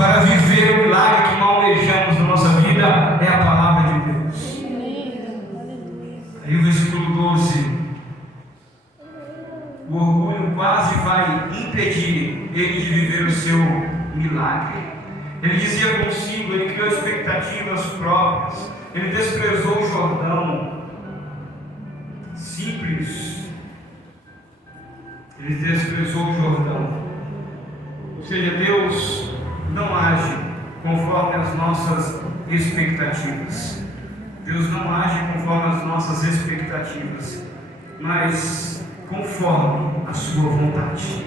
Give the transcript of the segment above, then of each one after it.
para viver o milagre que almejamos na nossa vida é a palavra de Deus. Aí o versículo 12: o orgulho quase vai impedir ele de viver o seu milagre. Ele dizia consigo, ele criou expectativas próprias, ele desprezou o Jordão. Simples. Ele desprezou o Jordão. Ou seja, Deus não age conforme as nossas expectativas. Deus não age conforme as nossas expectativas, mas conforme a sua vontade.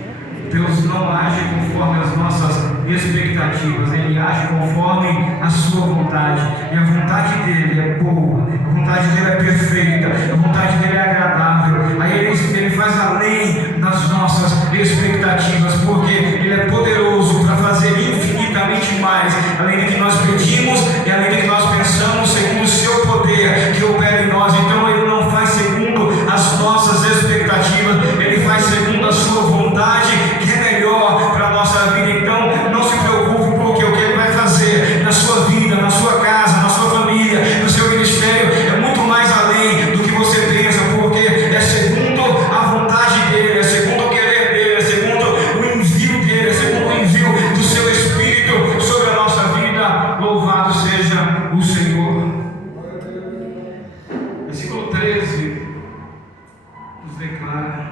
Deus não age conforme as nossas expectativas, Ele age conforme a sua vontade. E a vontade dele é boa, a vontade dele é perfeita, a vontade dele é agradável. Aí ele faz além das nossas expectativas, porque Ele é poderoso para fazer infinitamente mais, além do que nós pedimos e além do que nós pensamos, segundo o seu poder que opera em nós. Então Ele não faz segundo as nossas expectativas, Ele faz segundo a sua vontade, que é melhor para a nossa vida. Então não se preocupe, porque o que Ele vai fazer na sua vida, na sua casa, na sua família, no seu ministério, é muito mais além do que você pensa, porque é segundo a vontade dEle, é segundo o querer dEle, é segundo o envio dEle, é segundo o envio do seu Espírito sobre a nossa vida. Louvado seja o Senhor. Versículo 13 nos declara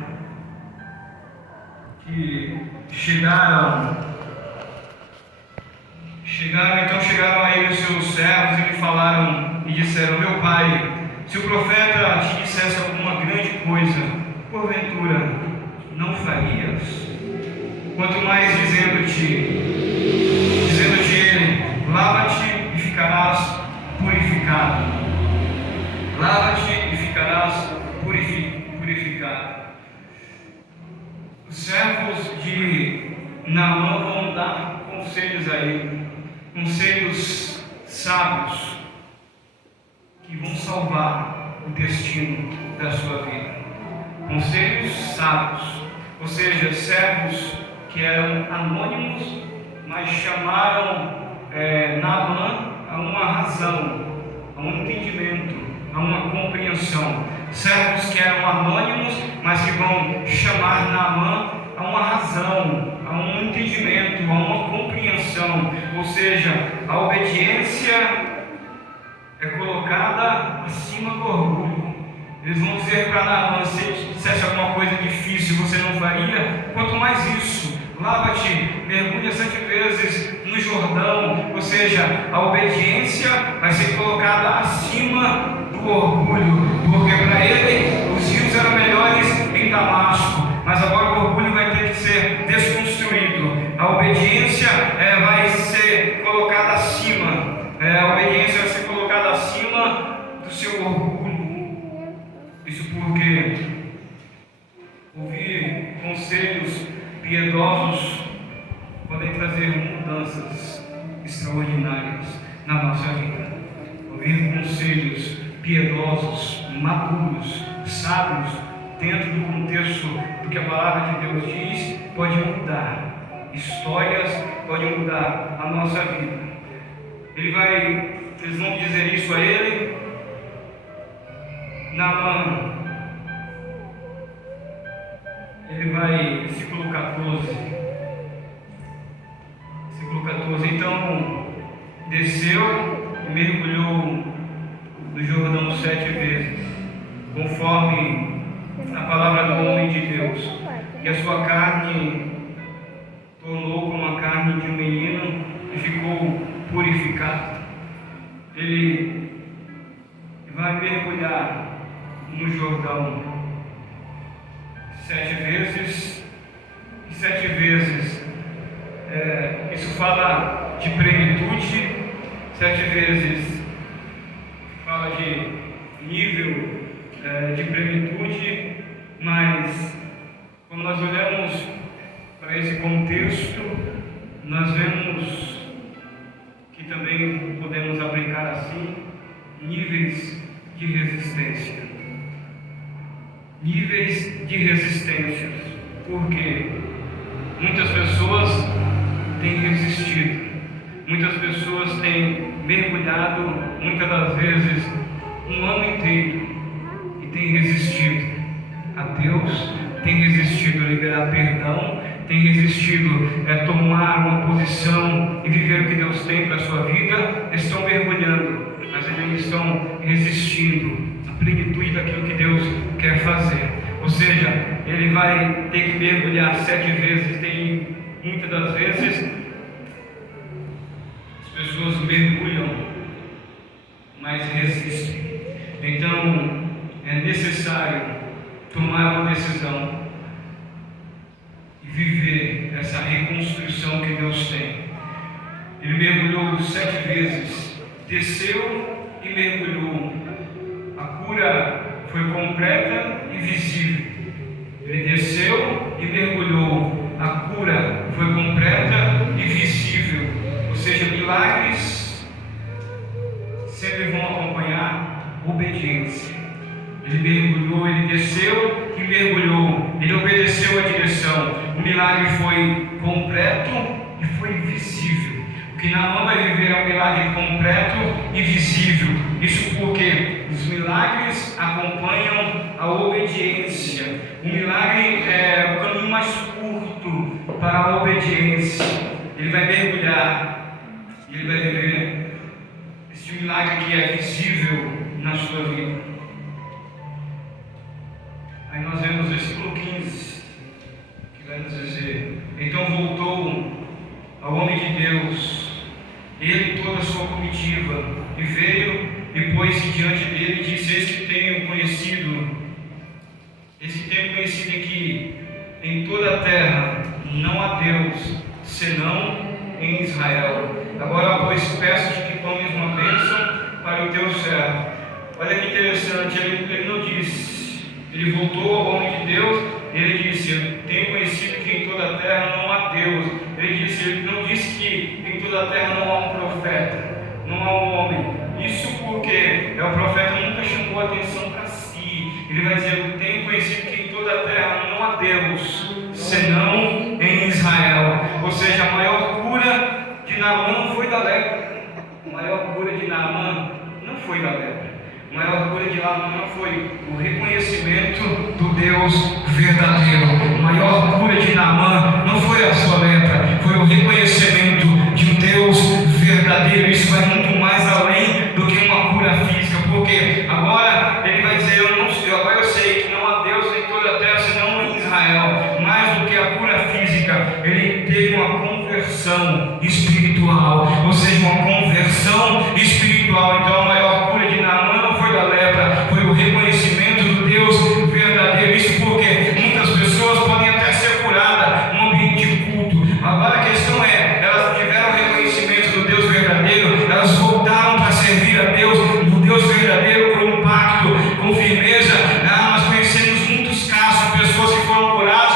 que chegaram a ele os seus servos e lhe falaram e disseram: meu pai, se o profeta te dissesse alguma grande coisa, porventura não farias? Quanto mais dizendo-te ele: lava-te e ficarás purificado. Lava-te e ficarás purificado. Os servos de Naamã vão dar conselhos a ele, conselhos sábios que vão salvar o destino da sua vida. Conselhos sábios, ou seja, servos que eram anônimos, mas chamaram Naamã a uma razão, a um entendimento, a uma compreensão. Servos que eram anônimos, mas que vão chamar Naamã a uma razão, a um entendimento, a uma compreensão. Ou seja, a obediência é colocada acima do orgulho. Eles vão dizer para Naamã: se ele dissesse alguma coisa difícil, você não faria? Quanto mais isso, lava-te, mergulha 7 vezes no Jordão. Ou seja, a obediência vai ser colocada acima do orgulho, porque para ele os rios eram melhores em Damasco, mas agora o orgulho vai ter que ser desconstruído. A obediência vai ser colocada acima, a obediência vai ser colocada acima do seu orgulho. Isso porque ouvir conselhos piedosos podem trazer mudanças extraordinárias na nossa vida. Ouvir conselhos piedosos, maduros, sábios, dentro do contexto do que a palavra de Deus diz, pode mudar histórias, pode mudar a nossa vida. Eles vão dizer isso a ele. Naamã, ele vai, versículo 14, então desceu e mergulhou no Jordão 7 vezes, conforme a palavra do homem de Deus, e a sua carne tornou como a carne de um menino e ficou purificado. Ele vai mergulhar no Jordão 7 vezes, e 7 vezes isso fala de plenitude, 7 vezes fala de nível de plenitude, mas quando nós olhamos para esse contexto, nós vemos que também podemos aplicar assim níveis de resistência. Níveis de resistência, porque muitas pessoas têm resistido Muitas pessoas têm mergulhado, muitas das vezes, um ano inteiro e têm resistido a Deus, têm resistido a liberar perdão, têm resistido a tomar uma posição e viver o que Deus tem para a sua vida. Estão mergulhando, mas eles estão resistindo à plenitude daquilo que Deus quer fazer. Ou seja, ele vai ter que mergulhar 7 vezes. Tem muitas das vezes as pessoas mergulham, mas resistem. Então é necessário tomar uma decisão e viver essa reconstrução que Deus tem. Ele mergulhou 7 vezes, desceu e mergulhou. A cura foi completa e visível. Ele desceu e mergulhou. A cura foi completa e visível. Ou seja, milagres sempre vão acompanhar obediência. Ele mergulhou, ele desceu e mergulhou. Ele obedeceu a direção. O milagre foi completo e foi visível. O que Naamã vai viver é um milagre completo e visível. Isso porque os milagres acompanham a obediência. O milagre é o caminho mais curto para a obediência. Ele vai mergulhar e ele vai viver este milagre que é visível na sua vida. Aí nós vemos o versículo 15, que vai nos dizer: então voltou ao homem de Deus, ele e toda a sua comitiva, e veio e pôs-se diante dele e disse: eis que tenho conhecido que em toda a terra não há Deus, senão em Israel. Agora, pois, peço-te que tomes uma bênção para o teu servo. Olha que interessante, ele não disse, ele voltou ao homem de Deus, ele disse: eu tenho conhecido que em toda a terra não há Deus. Ele não disse que em toda a terra não há um profeta, não há um homem. Isso porque o profeta nunca chamou a atenção para si. Ele vai dizer: eu tenho conhecido que em toda a terra não há Deus, senão em Israel. Ou seja, a maior cura de Naamã não foi da lepra. A maior cura de Naamã não foi da lepra. A maior cura de Naamã foi o reconhecimento do Deus verdadeiro. A maior cura de Naamã não foi a sua lepra, foi o reconhecimento de um Deus verdadeiro. Isso vai muito mais além do que uma cura física, porque agora ele vai dizer: agora eu sei que não há Deus em toda a terra senão em Israel. Mais do que a cura física, ele teve uma conversão espiritual, ou seja, uma conversão espiritual. Então a maior cura de Naamã não foi da lepra, foi o reconhecimento do Deus verdadeiro. Isso porque muitas pessoas podem até ser curadas no ambiente de culto. Agora a questão é, elas tiveram o reconhecimento do Deus verdadeiro, elas voltaram para servir a Deus, o Deus verdadeiro, por um pacto, com firmeza. Nós conhecemos muitos casos de pessoas que foram curadas,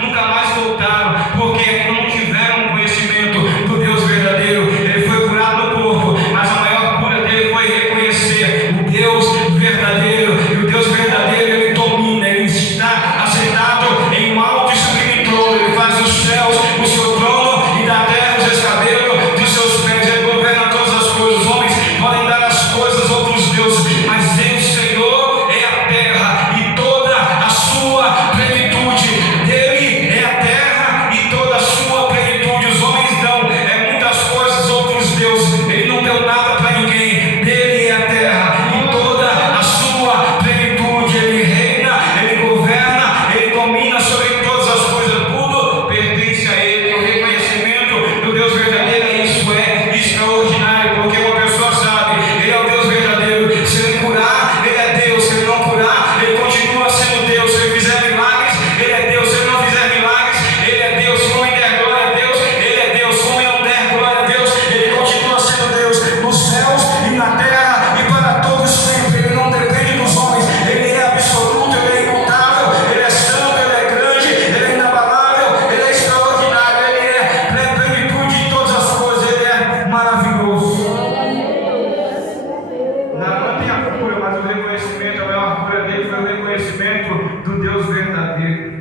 nunca mais voltaram, porque não tiveram conhecimento do Deus verdadeiro. Ele foi curado no corpo, mas a maior cura dele foi reconhecer o Deus verdadeiro. E o Deus verdadeiro, ele domina, ele está assentado em um alto e sublime trono. Ele faz os céus o seu trono e da terra os escabelos dos seus pés. Ele governa todas as coisas. Os homens podem dar as coisas a outros deuses, mas ele, o Senhor, é a terra e toda a sua plenitude. Ele é a terra e toda a sua plenitude. Os homens dão muitas coisas a outros deuses. Ele não deu nada para ninguém. Dele é a terra e toda a sua plenitude. Ele reina, ele governa, ele domina sobre todas as coisas. Tudo pertence a ele. O reconhecimento do Deus verdadeiro, isso é extraordinário, porque uma pessoa sabe: ele é o Deus verdadeiro. Se ele curar, ele é Deus. Se ele não curar, ele continua sendo Deus. Se ele fizer milagres, ele é Deus. Se ele não fizer milagres, ele é Deus. Se o homem der glória a Deus, ele é Deus. Se o homem não der glória a Deus, ele continua sendo Deus nos céus e na terra e para todos sempre. Ele não depende dos homens. Ele é absoluto, ele é imutável, ele é santo, ele é grande, ele é inabalável, ele é extraordinário, ele é plenitude de todas as coisas, ele é maravilhoso. Naamã tem a cura, mas o reconhecimento, a maior cura dele foi o reconhecimento do Deus verdadeiro.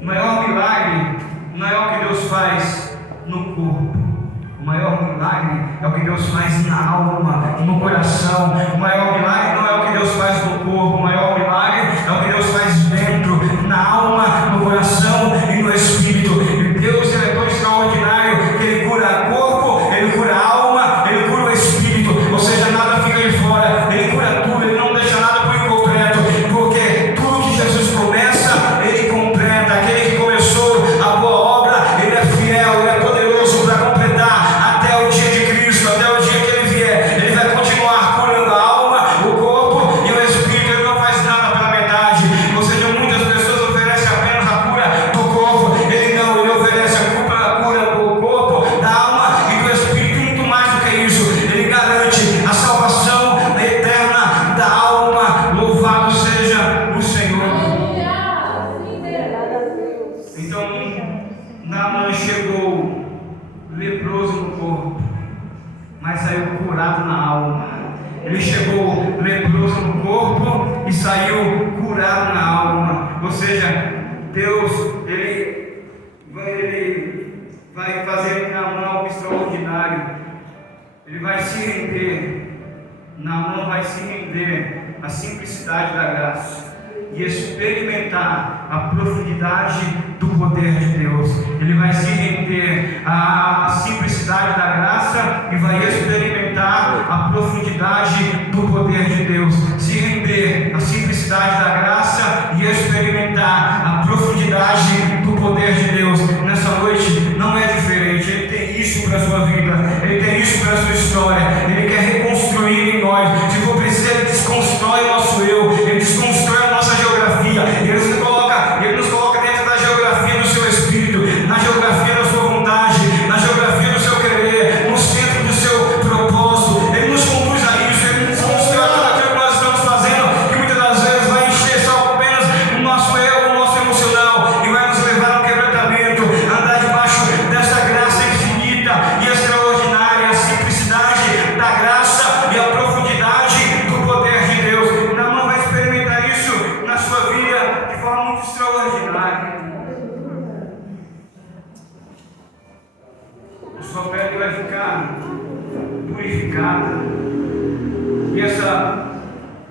O maior milagre, o maior que Deus faz no corpo. O maior milagre é o que Deus faz na alma, no coração. O maior milagre não é o que Deus faz no corpo. O maior milagre é o que Deus faz dentro, na alma, no coração e no espírito. E Deus é tão extraordinário que Ele cura o corpo, Ele cura a alma, Ele cura o espírito. Ou seja, nada fica de fora. Ele cura tudo, Ele não deixa nada por incompleto. Porque tudo que Jesus começa, Ele completa. Aquele que começou a boa obra, Ele é fiel, Ele é poderoso para completar até o dia de Cristo, até o dia que Ele vier. Ele vai continuar curando a alma, o corpo e o espírito. Ele não faz nada pela metade. Ou seja, muitas pessoas oferecem apenas a cura do corpo. Ele não, Ele oferece a cura do corpo, da alma e do espírito, muito mais do que isso. Ele garante a salvação eterna da alma. Louvado seja o Senhor. Então, Naamã chegou leproso no corpo, mas saiu curado na alma. Ele chegou leproso no corpo e saiu curado na alma. Ou seja, Deus, Ele vai fazer em Naamã algo extraordinário. Ele vai se render. Naamã vai se render à simplicidade da graça e experimentar a profundidade do poder de Deus. Ele vai se render à simplicidade da graça e vai experimentar a profundidade do poder de Deus. Se render à simplicidade da graça e experimentar a profundidade do poder de Deus. Nessa noite não é diferente. Ele tem isso para a sua vida, Ele tem isso para a sua história. Ele quer reconstruir em nós. Se for preciso, Ele desconstrói o nosso eu, Ele desconstrói a nossa geografia. Ele nos coloca dentro da geografia do seu espírito, na geografia da sua vontade, na geografia do seu querer, no centro do seu propósito. Ele nos conduz a isso, Ele nos constrói tudo aquilo que nós estamos fazendo, que muitas das vezes vai encher só apenas o nosso eu, o nosso emocional, e vai nos levar ao quebrantamento, a andar debaixo dessa graça infinita e extraordinária, a simplicidade da graça e a profundidade do poder de Deus. Naamã vai experimentar isso na sua vida de forma muito extraordinária. A sua pele vai ficar purificada, e essa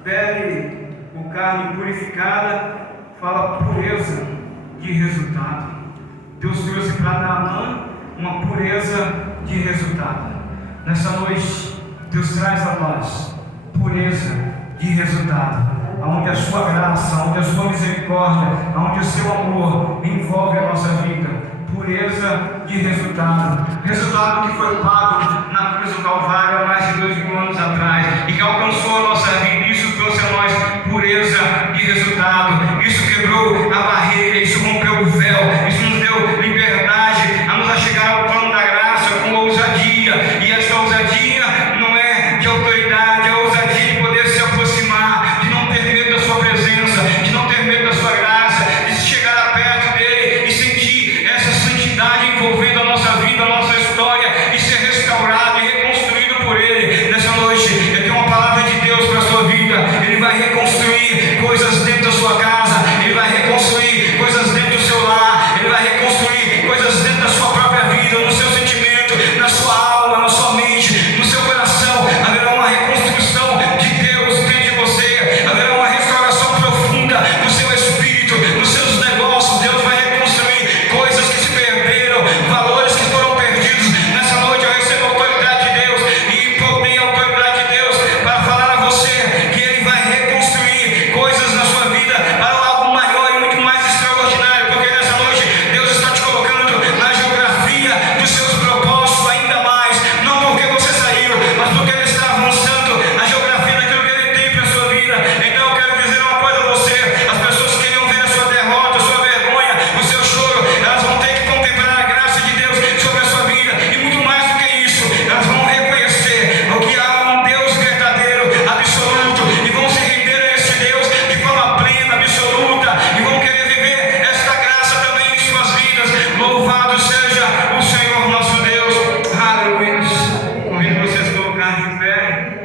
pele ou carne purificada fala pureza de resultado. Deus trouxe para Naamã uma pureza de resultado. Nessa noite, Deus traz a nós pureza de resultado, onde a sua graça, onde a sua misericórdia, onde o seu amor envolve a nossa vida. Pureza de resultado. Resultado que foi pago na cruz do Calvário há mais de 2000 anos atrás e que alcançou a nossa vida. Isso trouxe a nós pureza